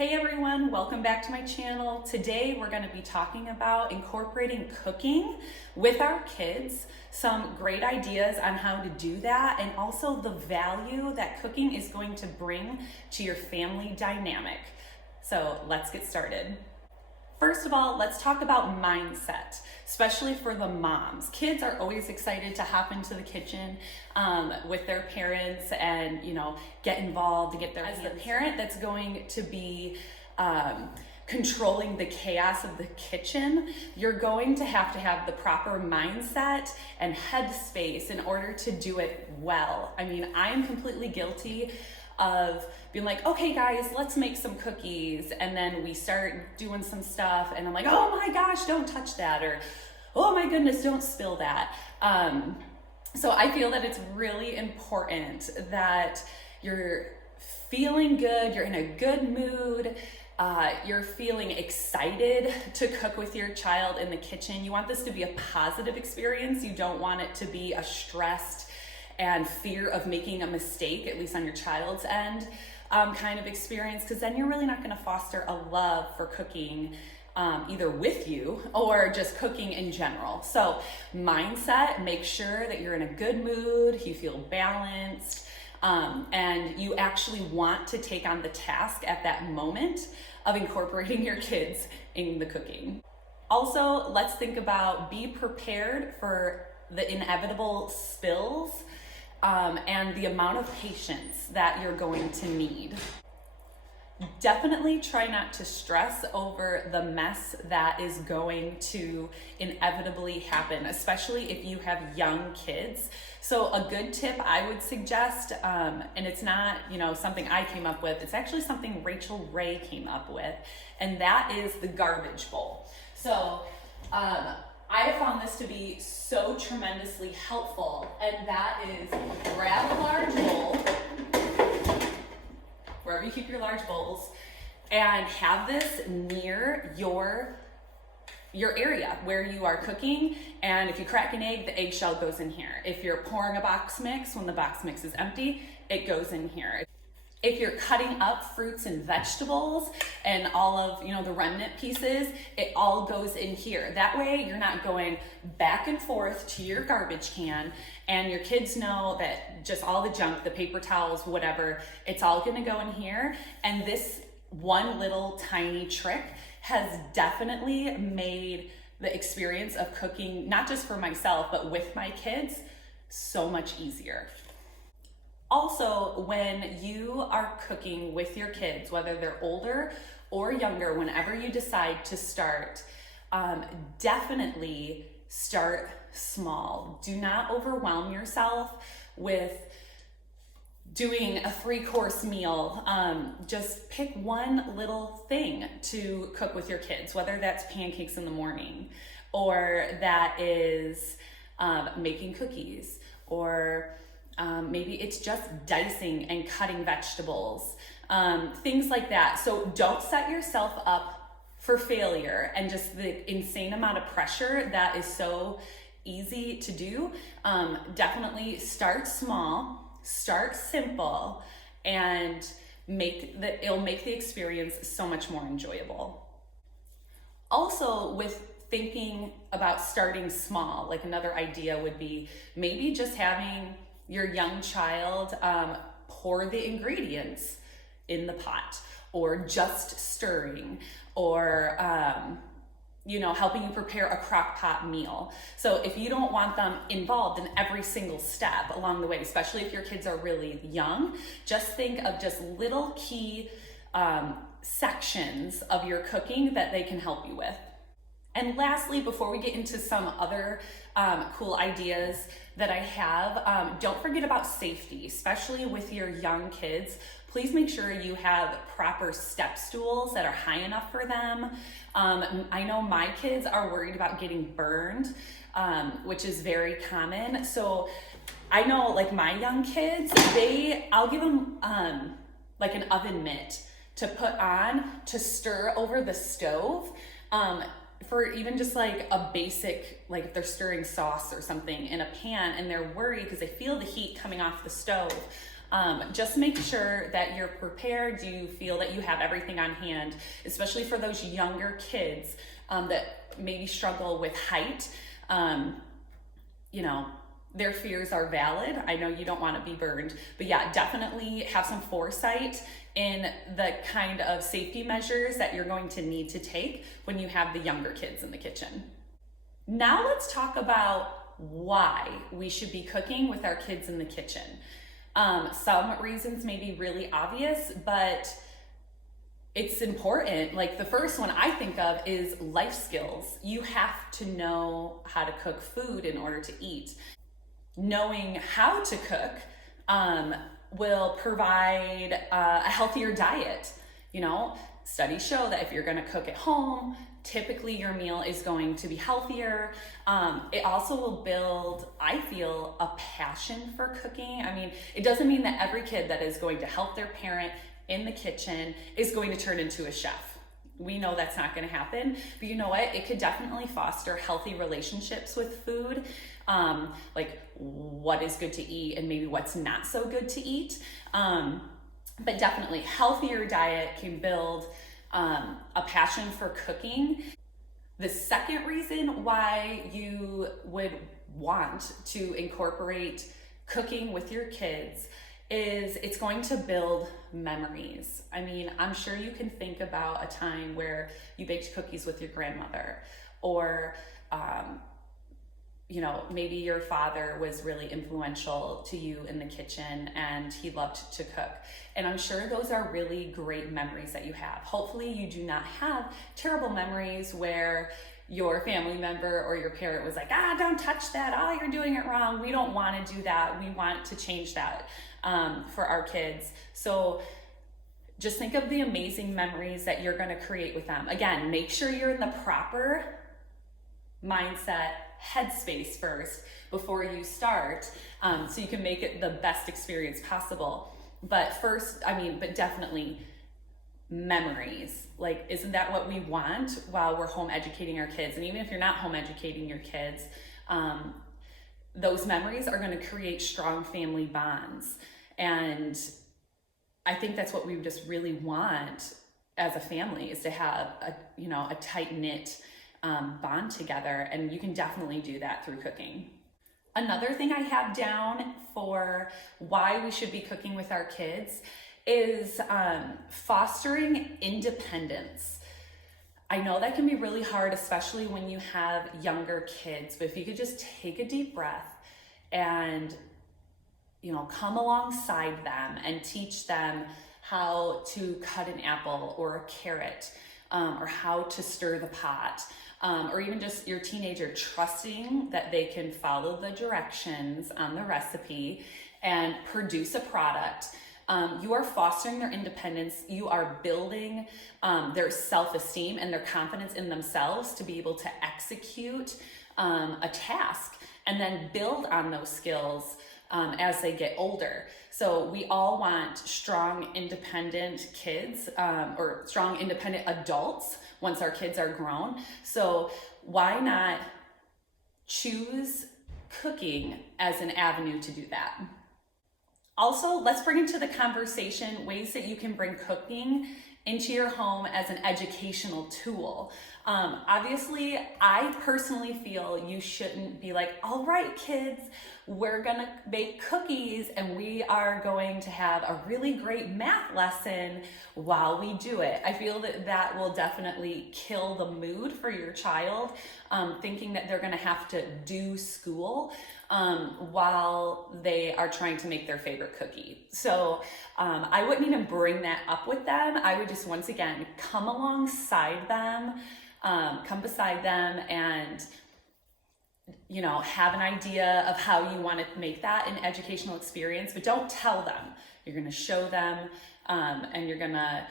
Hey everyone, welcome back to my channel. Today we're going to be talking about incorporating cooking with our kids, some great ideas on how to do that, and also the value that cooking is going to bring to your family dynamic. So let's get started. First of all, let's talk about mindset, especially for the moms. Kids are always excited to hop into the kitchen with their parents and, get involved and get their hands. As the parent that's going to be controlling the chaos of the kitchen, you're going to have the proper mindset and headspace in order to do it well. I mean, I am completely guilty of being like, okay guys, let's make some cookies. And then we start doing some stuff and I'm like, oh my gosh, don't touch that. Or, oh my goodness, don't spill that. So I feel that it's really important that you're feeling good, you're in a good mood, you're feeling excited to cook with your child in the kitchen. You want this to be a positive experience. You don't want it to be a stressed and fear of making a mistake, at least on your child's end, kind of experience, because then you're really not going to foster a love for cooking either with you or just cooking in general. So mindset, make sure that you're in a good mood, you feel balanced, and you actually want to take on the task at that moment of incorporating your kids in the cooking. Also, let's think about be prepared for the inevitable spills and the amount of patience that you're going to need. Definitely try not to stress over the mess that is going to inevitably happen, especially if you have young kids. So a good tip I would suggest, and it's not, something I came up with, it's actually something Rachel Ray came up with, and that is the garbage bowl. So I have found this to be so tremendously helpful, and that is grab a large bowl, wherever you keep your large bowls, and have this near your area where you are cooking. And if you crack an egg, the eggshell goes in here. If you're pouring a box mix, when the box mix is empty, it goes in here. If you're cutting up fruits and vegetables and all of, the remnant pieces, it all goes in here. That way you're not going back and forth to your garbage can, and your kids know that just all the junk, the paper towels, whatever, it's all gonna go in here. And this one little tiny trick has definitely made the experience of cooking, not just for myself, but with my kids, so much easier. Also, when you are cooking with your kids, whether they're older or younger, whenever you decide to start, definitely start small. Do not overwhelm yourself with doing a 3-course meal. Just pick one little thing to cook with your kids, whether that's pancakes in the morning, or that is making cookies, or maybe it's just dicing and cutting vegetables, things like that. So don't set yourself up for failure and just the insane amount of pressure that is so easy to do. Definitely start small, start simple, and it'll make the experience so much more enjoyable. Also, with thinking about starting small, like another idea would be maybe just having your young child pour the ingredients in the pot, or just stirring, or helping you prepare a crock pot meal. So if you don't want them involved in every single step along the way, especially if your kids are really young, just think of just little key sections of your cooking that they can help you with. And lastly, before we get into some other cool ideas that I have, don't forget about safety, especially with your young kids. Please make sure you have proper step stools that are high enough for them. I know my kids are worried about getting burned, which is very common. So I know, like my young kids, I'll give them like an oven mitt to put on to stir over the stove. For even just like a basic, like if they're stirring sauce or something in a pan and they're worried because they feel the heat coming off the stove, Just make sure that you're prepared. You feel that you have everything on hand, especially for those younger kids that maybe struggle with height. You know, their fears are valid. I know you don't want to be burned, but yeah, definitely have some foresight in the kind of safety measures that you're going to need to take when you have the younger kids in the kitchen. Now let's talk about why we should be cooking with our kids in the kitchen. Some reasons may be really obvious, but it's important. Like the first one I think of is life skills. You have to know how to cook food in order to eat. Knowing how to cook will provide a healthier diet. You know, studies show that if you're gonna cook at home, typically your meal is going to be healthier. It also will build, I feel, a passion for cooking. I mean, it doesn't mean that every kid that is going to help their parent in the kitchen is going to turn into a chef. We know that's not going to happen, but you know what? It could definitely foster healthy relationships with food, like what is good to eat and maybe what's not so good to eat. But definitely healthier diet can build a passion for cooking. The second reason why you would want to incorporate cooking with your kids is it's going to build memories. I mean, I'm sure you can think about a time where you baked cookies with your grandmother, or you know, maybe your father was really influential to you in the kitchen and he loved to cook. And I'm sure those are really great memories that you have. Hopefully you do not have terrible memories where your family member or your parent was like, don't touch that, you're doing it wrong. We don't want to do that. We want to change that for our kids. So just think of the amazing memories that you're going to create with them. Again, make sure you're in the proper mindset, headspace first before you start, so you can make it the best experience possible. But definitely memories. Like, isn't that what we want while we're home educating our kids? And even if you're not home educating your kids, those memories are going to create strong family bonds. And I think that's what we just really want as a family, is to have a tight-knit bond together. And you can definitely do that through cooking. Another thing I have down for why we should be cooking with our kids is fostering independence. I know that can be really hard, especially when you have younger kids, but if you could just take a deep breath and come alongside them and teach them how to cut an apple or a carrot, or how to stir the pot, or even just your teenager trusting that they can follow the directions on the recipe and produce a product. You are fostering their independence. You are building their self-esteem and their confidence in themselves to be able to execute a task and then build on those skills as they get older. So we all want strong, independent kids, or strong, independent adults once our kids are grown. So why not choose cooking as an avenue to do that? Also, let's bring into the conversation ways that you can bring cooking into your home as an educational tool. Obviously, I personally feel you shouldn't be like, all right, kids, we're gonna bake cookies and we are going to have a really great math lesson while we do it. I feel that that will definitely kill the mood for your child, thinking that they're gonna have to do school while they are trying to make their favorite cookie. So I wouldn't even bring that up with them. I would just, once again, come alongside them, come beside them, and have an idea of how you want to make that an educational experience, but don't tell them. You're going to show them, and you're going to,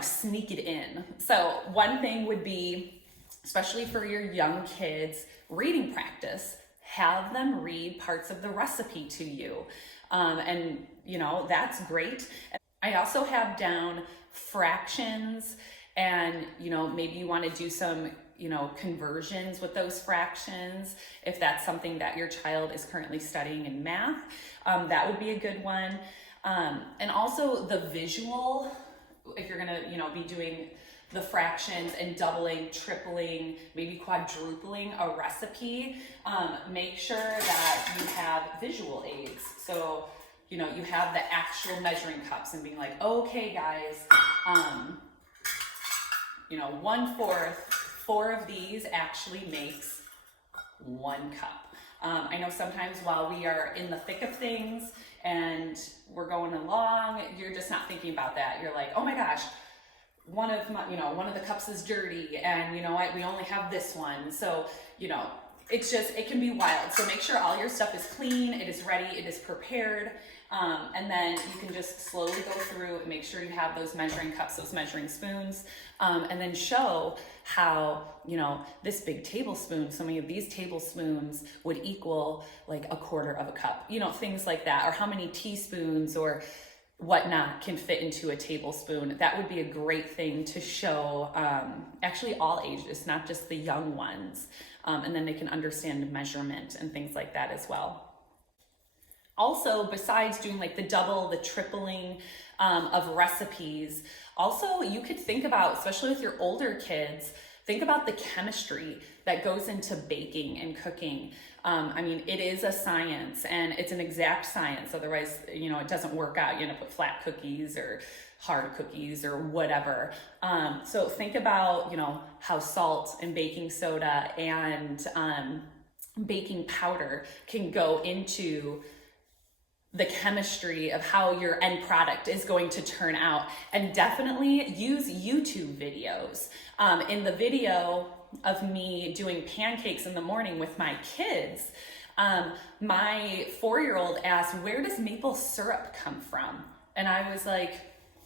sneak it in. So one thing would be, especially for your young kids, reading practice. Have them read parts of the recipe to you. And that's great. I also have down fractions, and maybe you want to do some conversions with those fractions, if that's something that your child is currently studying in math, that would be a good one. And also the visual, if you're gonna, be doing the fractions and doubling, tripling, maybe quadrupling a recipe, make sure that you have visual aids. So, you have the actual measuring cups and being like, okay guys, 1/4, 4 of these actually makes 1 cup. I know sometimes while we are in the thick of things and we're going along, you're just not thinking about that. You're like, oh my gosh, one of the cups is dirty, and we only have this one. So, it can be wild. So make sure all your stuff is clean, it is ready, it is prepared. And then you can just slowly go through and make sure you have those measuring cups, those measuring spoons, and then show how, this big tablespoon, so many of these tablespoons would equal like 1/4 of a cup, things like that, or how many teaspoons or whatnot can fit into a tablespoon. That would be a great thing to show, actually all ages, not just the young ones. And then they can understand measurement and things like that as well. Also, besides doing like the double, the tripling of recipes, also you could think about, especially with your older kids, think about the chemistry that goes into baking and cooking. It is a science, and it's an exact science. Otherwise, it doesn't work out. You're gonna put flat cookies or hard cookies or whatever. So think about, how salt and baking soda and baking powder can go into the chemistry of how your end product is going to turn out. And definitely use YouTube videos. In the video of me doing pancakes in the morning with my kids, my 4-year-old asked, where does maple syrup come from? And I was like,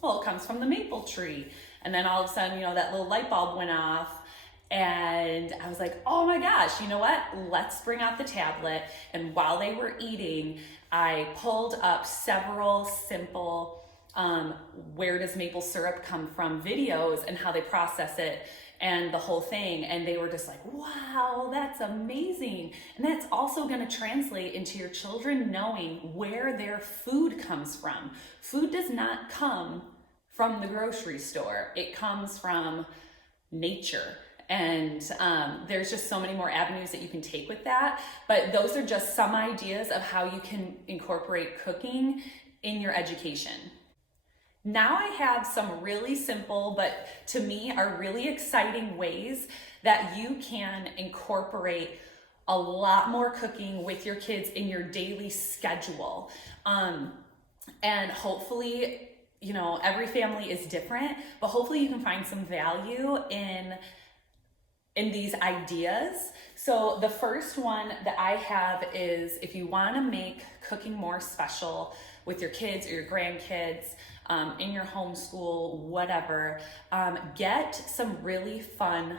well, it comes from the maple tree. And then all of a sudden, that little light bulb went off. And I was like, oh my gosh, you know what? Let's bring out the tablet. And while they were eating, I pulled up several simple where does maple syrup come from videos and how they process it and the whole thing. And they were just like, wow, that's amazing. And that's also going to translate into your children knowing where their food comes from. Food does not come from the grocery store. It comes from nature. And there's just so many more avenues that you can take with that. But those are just some ideas of how you can incorporate cooking in your education. Now I have some really simple, but to me are really exciting ways that you can incorporate a lot more cooking with your kids in your daily schedule. And hopefully, every family is different, but hopefully you can find some value in these ideas. So the first one that I have is, if you want to make cooking more special with your kids or your grandkids, in your homeschool, whatever, get some really fun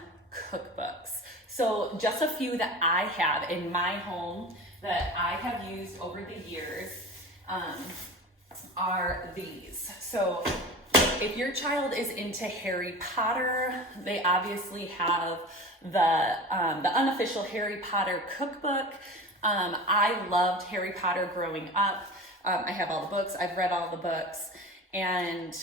cookbooks. So just a few that I have in my home that I have used over the years are these. So if your child is into Harry Potter, they obviously have the unofficial Harry Potter cookbook. I loved Harry Potter growing up. I have all the books. I've read all the books. And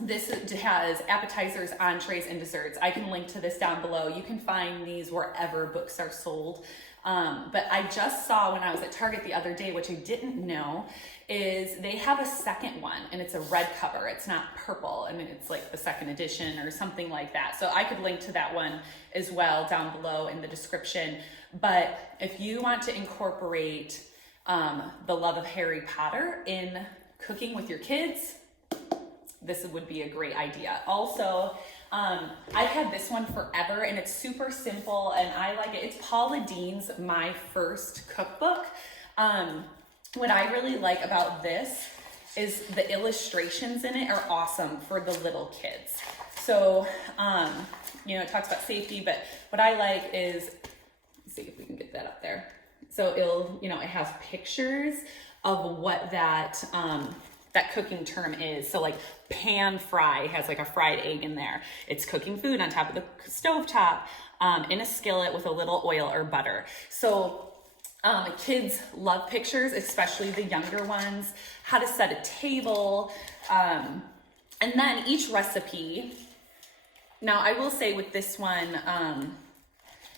this has appetizers, entrees, and desserts. I can link to this down below. You can find these wherever books are sold. But I just saw when I was at Target the other day, which I didn't know, is they have a second one, and it's a red cover. It's not purple. It's like the second edition or something like that. So I could link to that one as well down below in the description. But if you want to incorporate the love of Harry Potter in cooking with your kids, this would be a great idea. Also, I've had this one forever, and it's super simple, and I like it. It's Paula Deen's My First Cookbook. What I really like about this is the illustrations in it are awesome for the little kids. So, it talks about safety, but what I like is, let's see if we can get that up there. So it has pictures of what that that cooking term is. So like pan fry has like a fried egg in there. It's cooking food on top of the stovetop in a skillet with a little oil or butter. So kids love pictures, especially the younger ones, how to set a table. And then each recipe, now I will say with this one,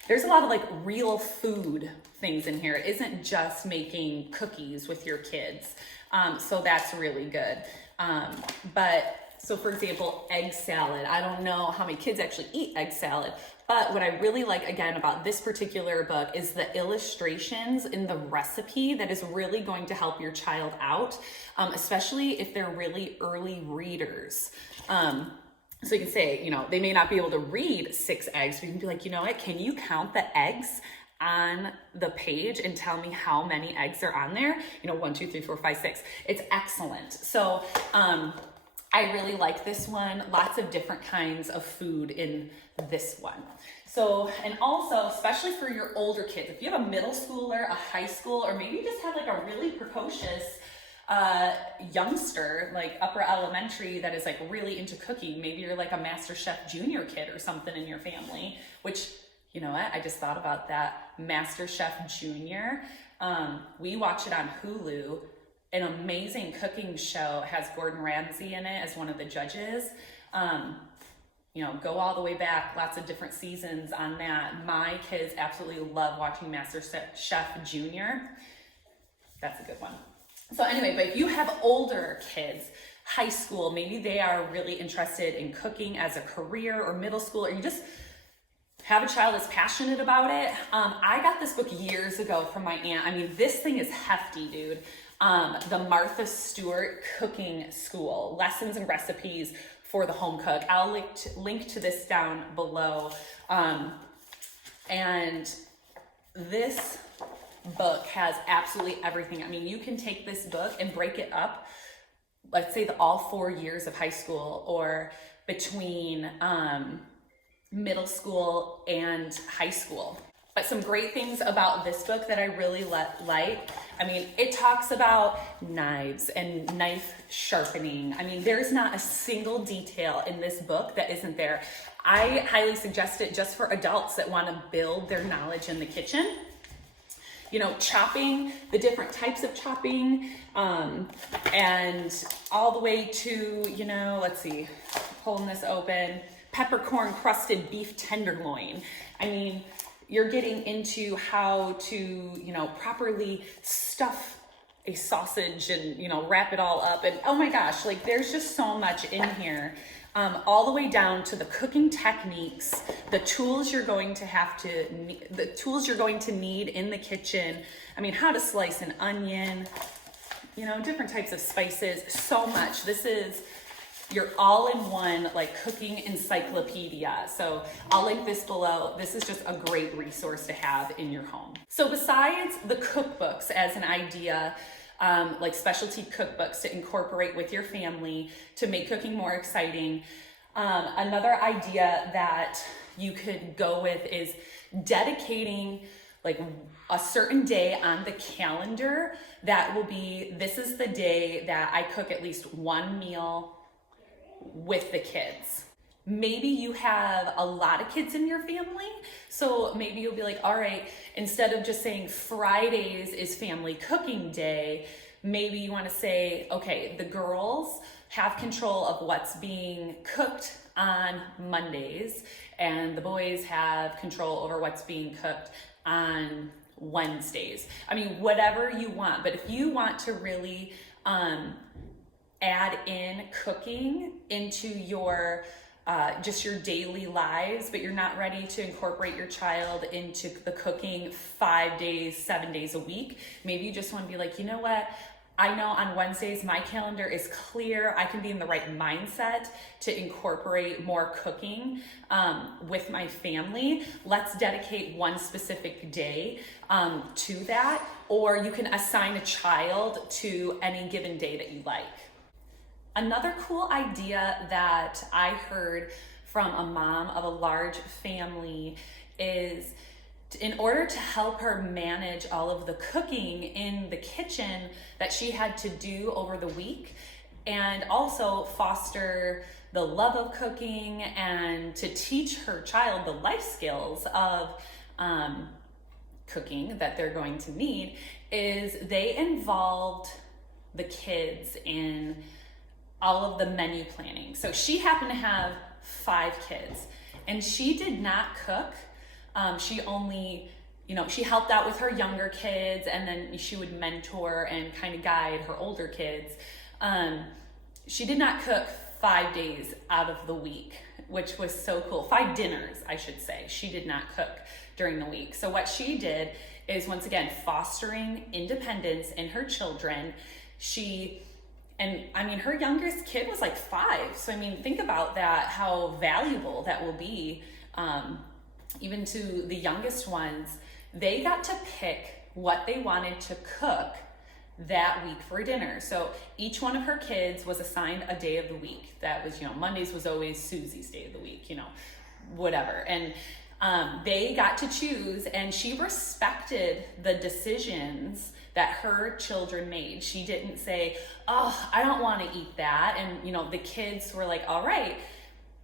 there's a lot of like real food things in here. It isn't just making cookies with your kids. So that's really good. So for example, egg salad. I don't know how many kids actually eat egg salad, but what I really like again about this particular book is the illustrations in the recipe that is really going to help your child out, especially if they're really early readers. So you can say, you know, they may not be able to read 6 eggs, but you can be like, you know what, can you count the eggs on the page and tell me how many eggs are on there? You know, 1, 2, 3, 4, 5, 6. It's excellent. So I really like this one. Lots of different kinds of food in this one. So, and also, especially for your older kids, if you have a middle schooler, a high school, or maybe you just have like a really precocious youngster, like upper elementary, that is like really into cooking. Maybe you're like a Master Chef Junior kid or something in your family, which, you know what, I just thought about that. Master Chef Junior. We watch it on Hulu. An amazing cooking show, has Gordon Ramsay in it as one of the judges. You know, go all the way back, lots of different seasons on that. My kids absolutely love watching Master Chef Junior. That's a good one. So anyway, but if you have older kids, high school, maybe they are really interested in cooking as a career, or middle school, or you just have a child that's passionate about it. I got this book years ago from my aunt. I mean, this thing is hefty, dude. The Martha Stewart Cooking School, Lessons and Recipes for the Home Cook. I'll link to this down below. And this book has absolutely everything. I mean, you can take this book and break it up, let's say all 4 years of high school, or between middle school and high school. But some great things about this book that I really like, I mean, it talks about knives and knife sharpening. I mean, there's not a single detail in this book that isn't there. I highly suggest it just for adults that want to build their knowledge in the kitchen. You know, chopping, the different types of chopping, and all the way to, you know, let's see, holding this open, peppercorn crusted beef tenderloin. I mean, you're getting into how to, you know, properly stuff a sausage and, you know, wrap it all up. And oh my gosh, like there's just so much in here. All the way down to the cooking techniques, the tools you're going to need in the kitchen. I mean, how to slice an onion, you know, different types of spices, so much. This is your all-in-one like cooking encyclopedia. So I'll link this below. This is just a great resource to have in your home. So besides the cookbooks as an idea, like specialty cookbooks to incorporate with your family to make cooking more exciting. Another idea that you could go with is dedicating like a certain day on the calendar that will be, this is the day that I cook at least one meal with the kids. Maybe you have a lot of kids in your family, so maybe you'll be like, all right, instead of just saying Fridays is family cooking day, maybe you want to say, okay, the girls have control of what's being cooked on Mondays, and the boys have control over what's being cooked on Wednesdays. I mean, whatever you want, but if you want to really add in cooking into your just your daily lives, but you're not ready to incorporate your child into the cooking 5 days, 7 days a week. Maybe you just want to be like, you know what? I know on Wednesdays my calendar is clear. I can be in the right mindset to incorporate more cooking with my family. Let's dedicate one specific day to that, or you can assign a child to any given day that you like. Another cool idea that I heard from a mom of a large family is, in order to help her manage all of the cooking in the kitchen that she had to do over the week, and also foster the love of cooking and to teach her child the life skills of cooking that they're going to need, is they involved the kids in all of the menu planning. So she happened to have 5 kids, and she did not cook. She only, she helped out with her younger kids, and then she would mentor and kind of guide her older kids. She did not cook 5 days out of the week, which was so cool. 5 dinners, I should say. She did not cook during the week. So what she did is, once again, fostering independence in her children. Her youngest kid was like 5. So, think about that, how valuable that will be. Even to the youngest ones, they got to pick what they wanted to cook that week for dinner. So each one of her kids was assigned a day of the week. That was, Mondays was always Susie's day of the week, whatever. And they got to choose, and she respected the decisions that her children made. She didn't say, oh, I don't want to eat that. And, the kids were like, all right,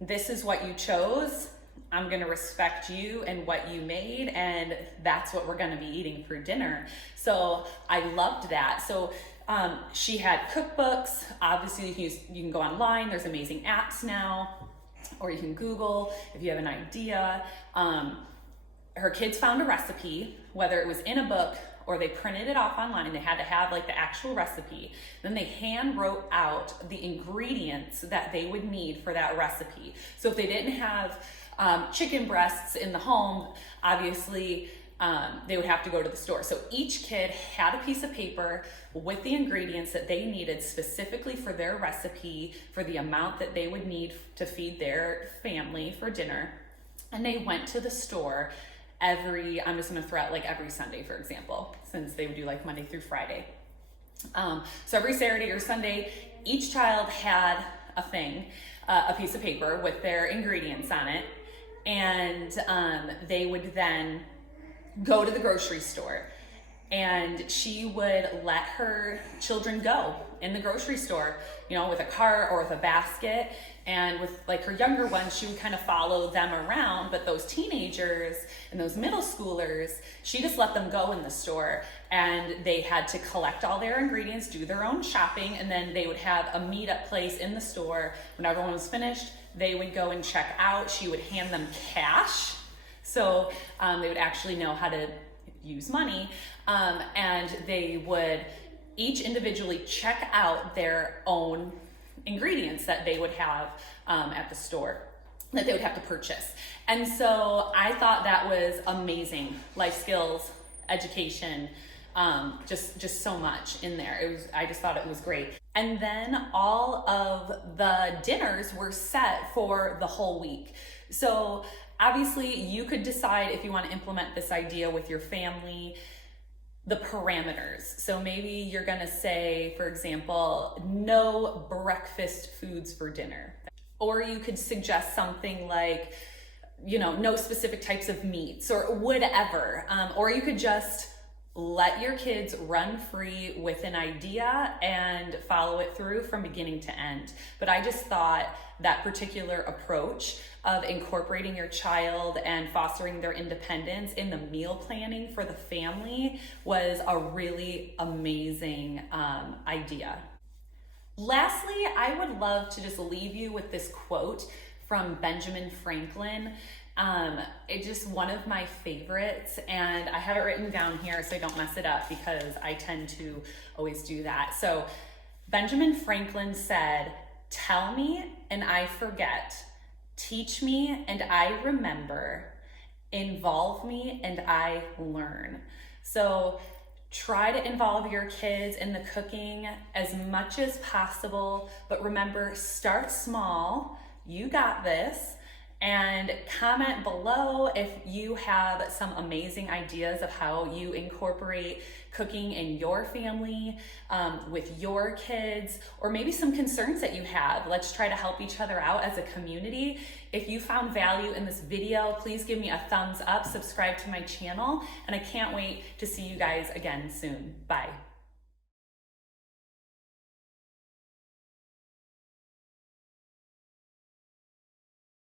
this is what you chose. I'm going to respect you and what you made, and that's what we're going to be eating for dinner. So I loved that. So she had cookbooks. Obviously, you can go online. There's amazing apps now, or you can Google if you have an idea. Her kids found a recipe, whether it was in a book or they printed it off online. They had to have like the actual recipe. Then they hand wrote out the ingredients that they would need for that recipe. So if they didn't have chicken breasts in the home, obviously they would have to go to the store. So each kid had a piece of paper with the ingredients that they needed specifically for their recipe, for the amount that they would need to feed their family for dinner. And they went to the store I'm just gonna throw out like every Sunday, for example, since they would do like Monday through Friday. So every Saturday or Sunday, each child had a piece of paper with their ingredients on it. And they would then go to the grocery store, and she would let her children go in the grocery store, with a cart or with a basket. And with like her younger ones, she would kind of follow them around. But those teenagers and those middle schoolers, she just let them go in the store, and they had to collect all their ingredients, do their own shopping, and then they would have a meetup place in the store. When everyone was finished, they would go and check out. She would hand them cash, so they would actually know how to use money, and they would each individually check out their own ingredients that they would have at the store that they would have to purchase. And so I thought that was amazing. Life skills, education, just so much in there. I just thought it was great. And then all of the dinners were set for the whole week. So obviously you could decide if you want to implement this idea with your family, the parameters. So maybe you're gonna say, for example, no breakfast foods for dinner. Or you could suggest something like, no specific types of meats or whatever. Or you could just let your kids run free with an idea and follow it through from beginning to end. But I just thought that particular approach of incorporating your child and fostering their independence in the meal planning for the family was a really amazing idea. Lastly, I would love to just leave you with this quote from Benjamin Franklin. It's just one of my favorites, and I have it written down here so I don't mess it up because I tend to always do that. So Benjamin Franklin said, "Tell me and I forget. Teach me and I remember. Involve me and I learn." So try to involve your kids in the cooking as much as possible, but remember, start small. You got this. And comment below if you have some amazing ideas of how you incorporate cooking in your family, with your kids, or maybe some concerns that you have. Let's try to help each other out as a community. If you found value in this video, please give me a thumbs up, subscribe to my channel, and I can't wait to see you guys again soon. Bye.